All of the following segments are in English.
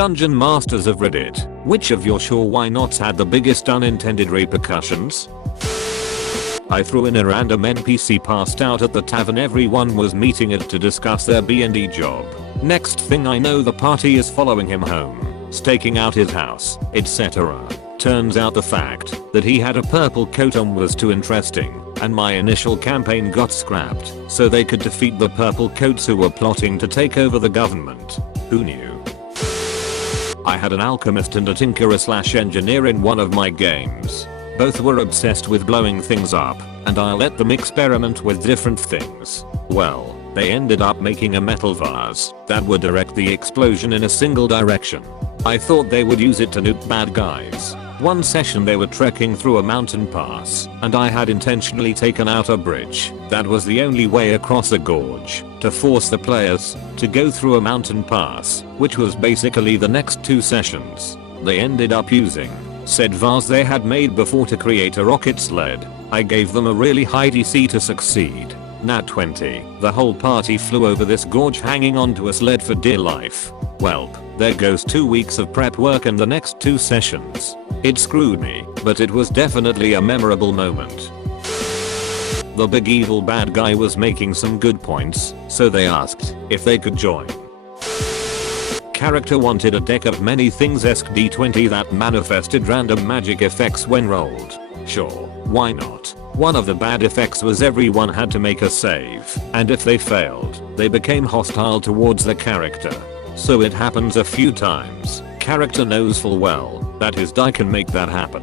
Dungeon Masters of Reddit, which of your sure why nots had the biggest unintended repercussions? I threw in a random NPC passed out at the tavern. Everyone was meeting it to discuss their B&D job. Next thing I know, the party is following him home, staking out his house, etc. Turns out the fact that he had a purple coat on was too interesting, and my initial campaign got scrapped so they could defeat the purple coats who were plotting to take over the government. Who knew? I had an alchemist and a tinkerer/engineer in one of my games. Both were obsessed with blowing things up, and I let them experiment with different things. Well, they ended up making a metal vase that would direct the explosion in a single direction. I thought they would use it to nuke bad guys. One session they were trekking through a mountain pass, and I had intentionally taken out a bridge that was the only way across a gorge to force the players to go through a mountain pass, which was basically the next 2 sessions. They ended up using said vase they had made before to create a rocket sled. I gave them a really high DC to succeed. Nat 20. The whole party flew over this gorge hanging onto a sled for dear life. Welp, there goes 2 weeks of prep work and the next 2 sessions. It screwed me, but it was definitely a memorable moment. The big evil bad guy was making some good points, so they asked if they could join. Character wanted a deck of many things-esque D20 that manifested random magic effects when rolled. Sure, why not? One of the bad effects was everyone had to make a save, and if they failed, they became hostile towards the character. So it happens a few times. Character knows full well that his die can make that happen.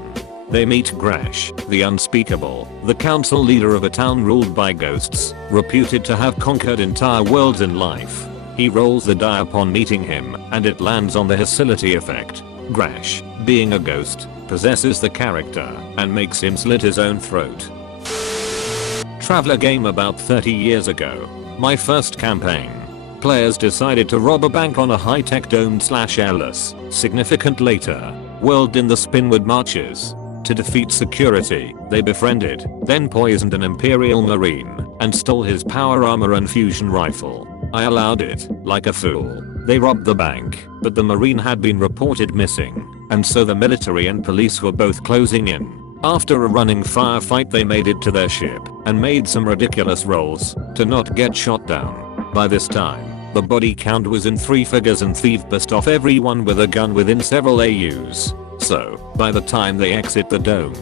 They meet Gresh, the unspeakable, the council leader of a town ruled by ghosts, reputed to have conquered entire worlds in life. He rolls the die upon meeting him, and it lands on the hostility effect. Gresh, being a ghost, possesses the character and makes him slit his own throat. Traveler game about 30 years ago. My first campaign. Players decided to rob a bank on a high-tech domed/airless, significant later, world in the Spinward Marches. To defeat security, they befriended, then poisoned an Imperial Marine, and stole his power armor and fusion rifle. I allowed it, like a fool. They robbed the bank, but the Marine had been reported missing, and so the military and police were both closing in. After a running firefight, they made it to their ship, and made some ridiculous rolls to not get shot down. By this time, the body count was in 3 figures and thief pissed off everyone with a gun within several AUs. So, by the time they exit the dome,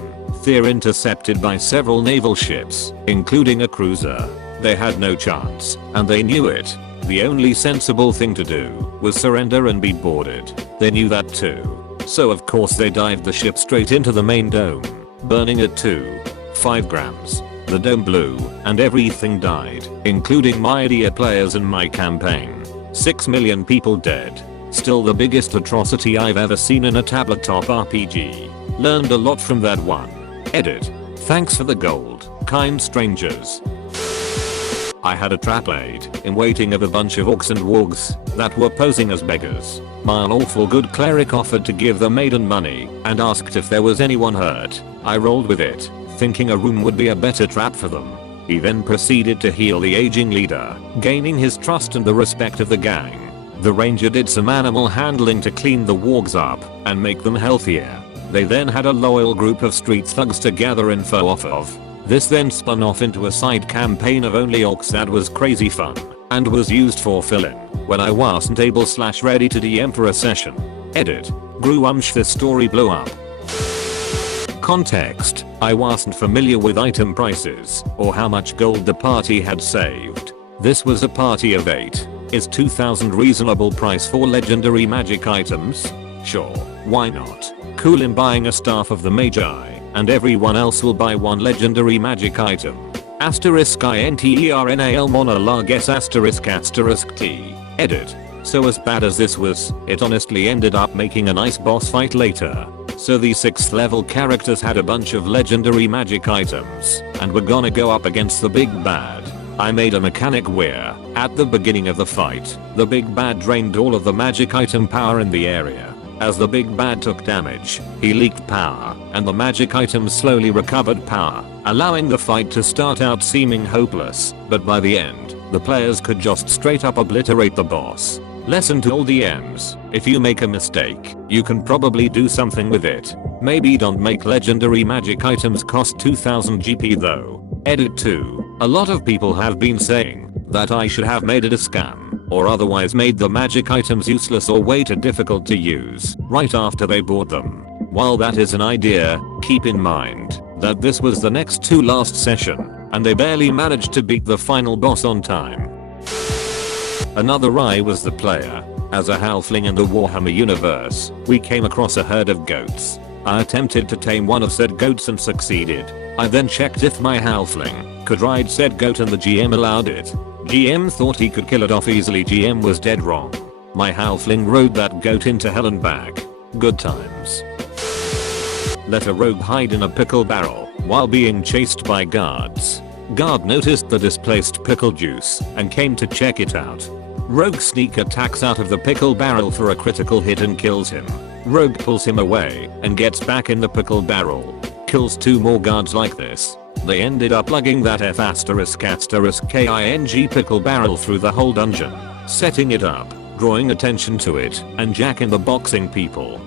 they're intercepted by several naval ships, including a cruiser. They had no chance, and they knew it. The only sensible thing to do was surrender and be boarded. They knew that too. So of course they dived the ship straight into the main dome, burning it to 5 grams. The dome blew, and everything died, including my idiot players and my campaign. 6 million people dead. Still the biggest atrocity I've ever seen in a tabletop RPG. Learned a lot from that one. Edit. Thanks for the gold, kind strangers. I had a trap laid in waiting of a bunch of orcs and wargs that were posing as beggars. My awful good cleric offered to give the maiden money and asked if there was anyone hurt. I rolled with it, thinking a room would be a better trap for them. He then proceeded to heal the aging leader, gaining his trust and the respect of the gang. The ranger did some animal handling to clean the wargs up and make them healthier. They then had a loyal group of street thugs to gather info off of. This then spun off into a side campaign of only orcs that was crazy fun, and was used for fill-in when I wasn't able/ready to DM for a session. Edit. This story blew up. Context. I wasn't familiar with item prices, or how much gold the party had saved. This was a party of 8. Is 2,000 reasonable price for legendary magic items? Sure, why not? Cool in buying a staff of the Magi, and everyone else will buy 1 legendary magic item. *internal monologue **t. Edit. So as bad as this was, it honestly ended up making a nice boss fight later. So the 6th level characters had a bunch of legendary magic items, and were gonna go up against the big bad. I made a mechanic where, at the beginning of the fight, the big bad drained all of the magic item power in the area. As the big bad took damage, he leaked power, and the magic items slowly recovered power, allowing the fight to start out seeming hopeless, but by the end, the players could just straight up obliterate the boss. Lesson to all DMs, if you make a mistake, you can probably do something with it. Maybe don't make legendary magic items cost 2000 GP though. Edit 2. A lot of people have been saying that I should have made it a scam, or otherwise made the magic items useless or way too difficult to use right after they bought them. While that is an idea, keep in mind that this was the next to last session, and they barely managed to beat the final boss on time. Another I was the player. As a halfling in the Warhammer universe, we came across a herd of goats. I attempted to tame one of said goats and succeeded. I then checked if my halfling could ride said goat and the GM allowed it. GM thought he could kill it off easily. GM was dead wrong. My halfling rode that goat into hell and back. Good times. Let a rogue hide in a pickle barrel while being chased by guards. Guard noticed the displaced pickle juice and came to check it out. Rogue sneak attacks out of the pickle barrel for a critical hit and kills him. Rogue pulls him away and gets back in the pickle barrel. Kills 2 more guards like this. They ended up lugging that F***king pickle barrel through the whole dungeon, setting it up, drawing attention to it, and jacking the boxing people.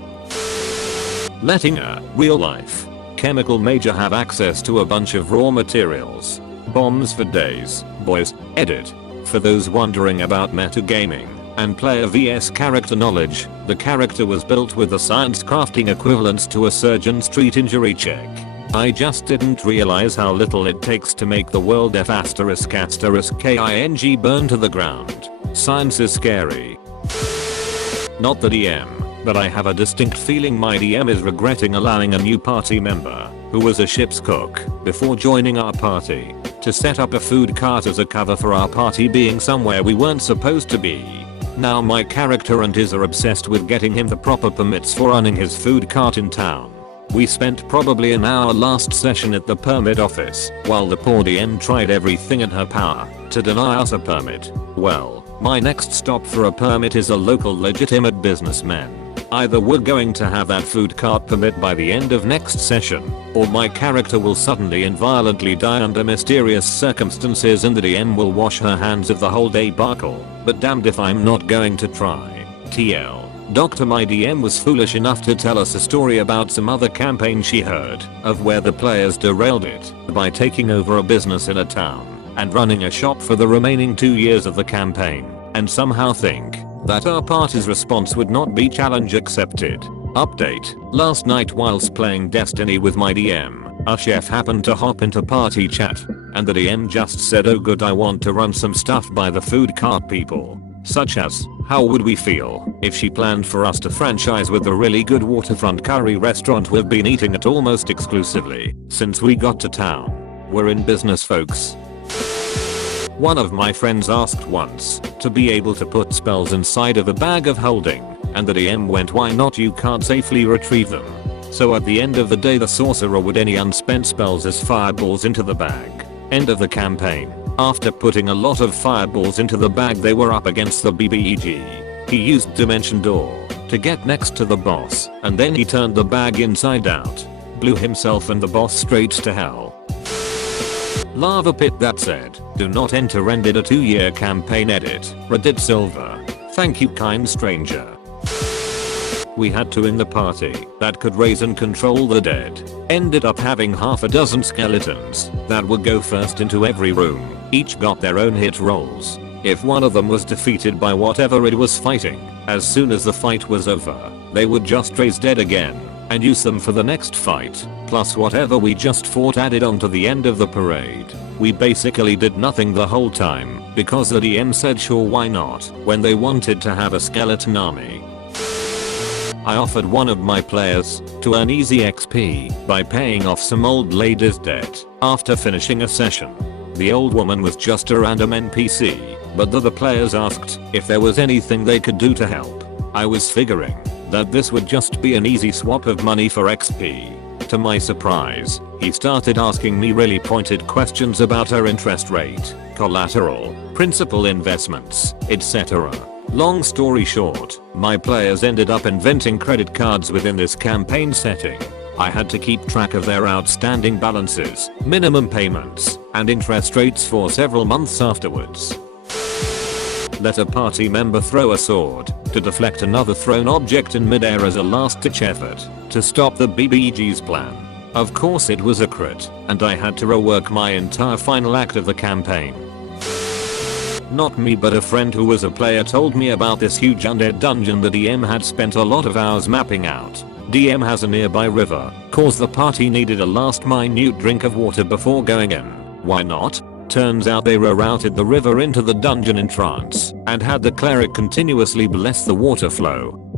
Letting a real-life chemical major have access to a bunch of raw materials. Bombs for days, boys. Edit. For those wondering about metagaming and player vs character knowledge, the character was built with the science crafting equivalents to a surgeon's treat injury check. I just didn't realize how little it takes to make the world F***king burn to the ground. Science is scary. Not the DM, but I have a distinct feeling my DM is regretting allowing a new party member, who was a ship's cook, before joining our party, to set up a food cart as a cover for our party being somewhere we weren't supposed to be. Now my character and his are obsessed with getting him the proper permits for running his food cart in town. We spent probably an hour last session at the permit office, while the poor DM tried everything in her power to deny us a permit. Well, my next stop for a permit is a local legitimate businessman. Either we're going to have that food cart permit by the end of next session, or my character will suddenly and violently die under mysterious circumstances and the DM will wash her hands of the whole debacle, but damned if I'm not going to try. TL. Dr. My DM was foolish enough to tell us a story about some other campaign she heard of where the players derailed it by taking over a business in a town and running a shop for the remaining 2 years of the campaign, and somehow think that our party's response would not be challenge accepted. Update. Last night whilst playing Destiny with my DM, our chef happened to hop into party chat, and the DM just said, "Oh good, I want to run some stuff by the food cart people." Such as, how would we feel if she planned for us to franchise with the really good waterfront curry restaurant we've been eating at almost exclusively since we got to town? We're in business, folks. One of my friends asked once to be able to put spells inside of a bag of holding, and the DM went, "Why not? You can't safely retrieve them." So at the end of the day the sorcerer would any unspent spells as fireballs into the bag. End of the campaign. After putting a lot of fireballs into the bag they were up against the BBEG. He used Dimension Door to get next to the boss, and then he turned the bag inside out. Blew himself and the boss straight to hell. Lava pit. That said, do not enter. Ended a 2-year campaign. Edit. Reddit Silver. Thank you, kind stranger. We had 2 in the party that could raise and control the dead. Ended up having half a dozen skeletons that would go first into every room. Each got their own hit rolls. If one of them was defeated by whatever it was fighting, as soon as the fight was over, they would just raise dead again and use them for the next fight, plus whatever we just fought added on to the end of the parade. We basically did nothing the whole time because the DM said sure, why not, when they wanted to have a skeleton army. I offered one of my players to earn easy XP by paying off some old lady's debt after finishing a session. The old woman was just a random NPC, but the players asked if there was anything they could do to help. I was figuring that this would just be an easy swap of money for XP. To my surprise, he started asking me really pointed questions about her interest rate, collateral, principal investments, etc. Long story short, my players ended up inventing credit cards within this campaign setting. I had to keep track of their outstanding balances, minimum payments, and interest rates for several months afterwards. let a party member throw a sword to deflect another thrown object in midair as a last-ditch effort to stop the BBG's plan. Of course it was a crit, and I had to rework my entire final act of the campaign. Not me, but a friend who was a player told me about this huge undead dungeon the DM had spent a lot of hours mapping out. DM has a nearby river, cause the party needed a last minute drink of water before going in. Why not? Turns out they rerouted the river into the dungeon in trance and had the cleric continuously bless the water flow.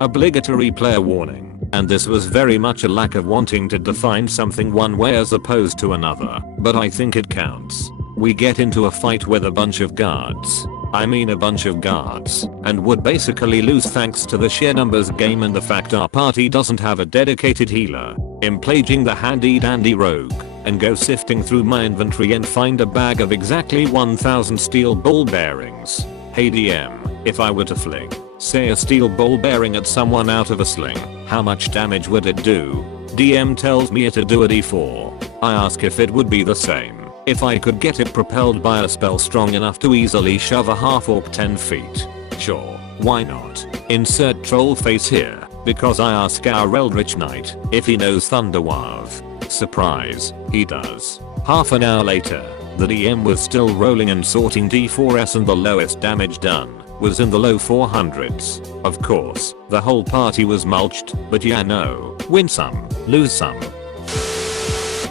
Obligatory player warning, and this was very much a lack of wanting to define something one way as opposed to another, but I think it counts. We get into a fight with a bunch of guards. And would basically lose thanks to the sheer numbers game and the fact our party doesn't have a dedicated healer. I'm paging the handy dandy rogue and go sifting through my inventory and find a bag of exactly 1000 steel ball bearings. Hey DM, if I were to fling, say a steel ball bearing at someone out of a sling, how much damage would it do? DM tells me it'd do a d4. I ask if it would be the same if I could get it propelled by a spell strong enough to easily shove a half orc 10 feet. Sure, why not? Insert troll face here, because I ask our Eldritch Knight if he knows Thunderwave. Surprise, he does. Half an hour later, the DM was still rolling and sorting d4s and the lowest damage done was in the low 400s. Of course, the whole party was mulched, but yeah, no, win some, lose some.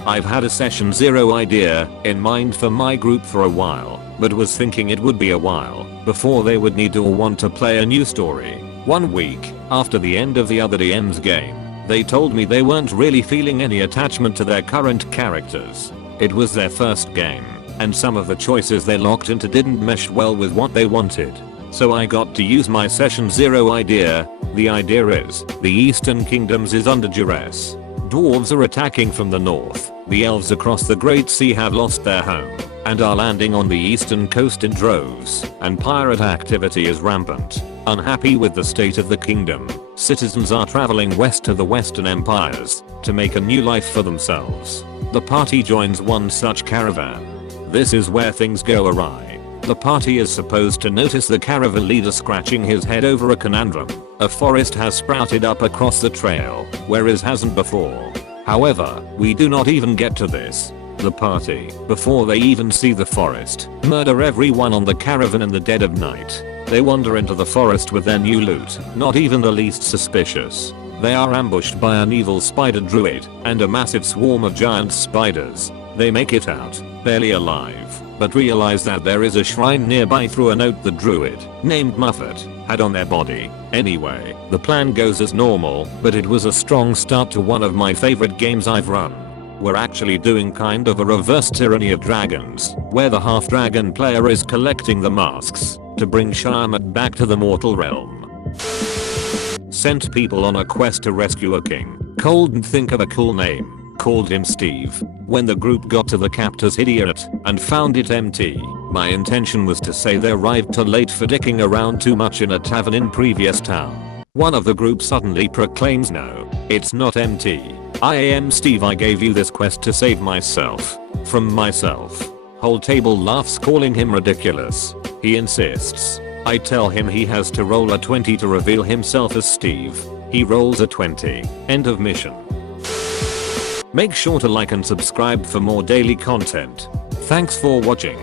I've had a session 0 idea in mind for my group for a while, but was thinking it would be a while before they would need to or want to play a new story. 1 week after the end of the other DM's game, they told me they weren't really feeling any attachment to their current characters. It was their first game, and some of the choices they locked into didn't mesh well with what they wanted. So I got to use my session 0 idea. The idea is, the Eastern Kingdoms is under duress. Dwarves are attacking from the north, the elves across the Great Sea have lost their home, and are landing on the eastern coast in droves, and pirate activity is rampant. Unhappy with the state of the kingdom, citizens are traveling west to the Western empires to make a new life for themselves. The party joins one such caravan. This is where things go awry. The party is supposed to notice the caravan leader scratching his head over a conundrum. A forest has sprouted up across the trail, whereas hasn't before. However, we do not even get to this. The party, before they even see the forest, murder everyone on the caravan in the dead of night. They wander into the forest with their new loot, not even the least suspicious. They are ambushed by an evil spider druid and a massive swarm of giant spiders. They make it out, barely alive, but realize that there is a shrine nearby through a note the druid, named Muffet, had on their body. Anyway, the plan goes as normal, but it was a strong start to one of my favorite games I've run. We're actually doing kind of a reverse Tyranny of Dragons, where the half-dragon player is collecting the masks to bring Sharmat back to the mortal realm. Sent people on a quest to rescue a king, cold and think of a cool name. Called him Steve. When the group got to the captor's hideout and found it empty, my intention was to say they arrived too late for dicking around too much in a tavern in previous town. One of the group suddenly proclaims, no, it's not empty. I am Steve, I gave you this quest to save myself. From myself. Whole table laughs, calling him ridiculous. He insists. I tell him he has to roll a 20 to reveal himself as Steve. He rolls a 20. End of mission. Make sure to like and subscribe for more daily content. Thanks for watching.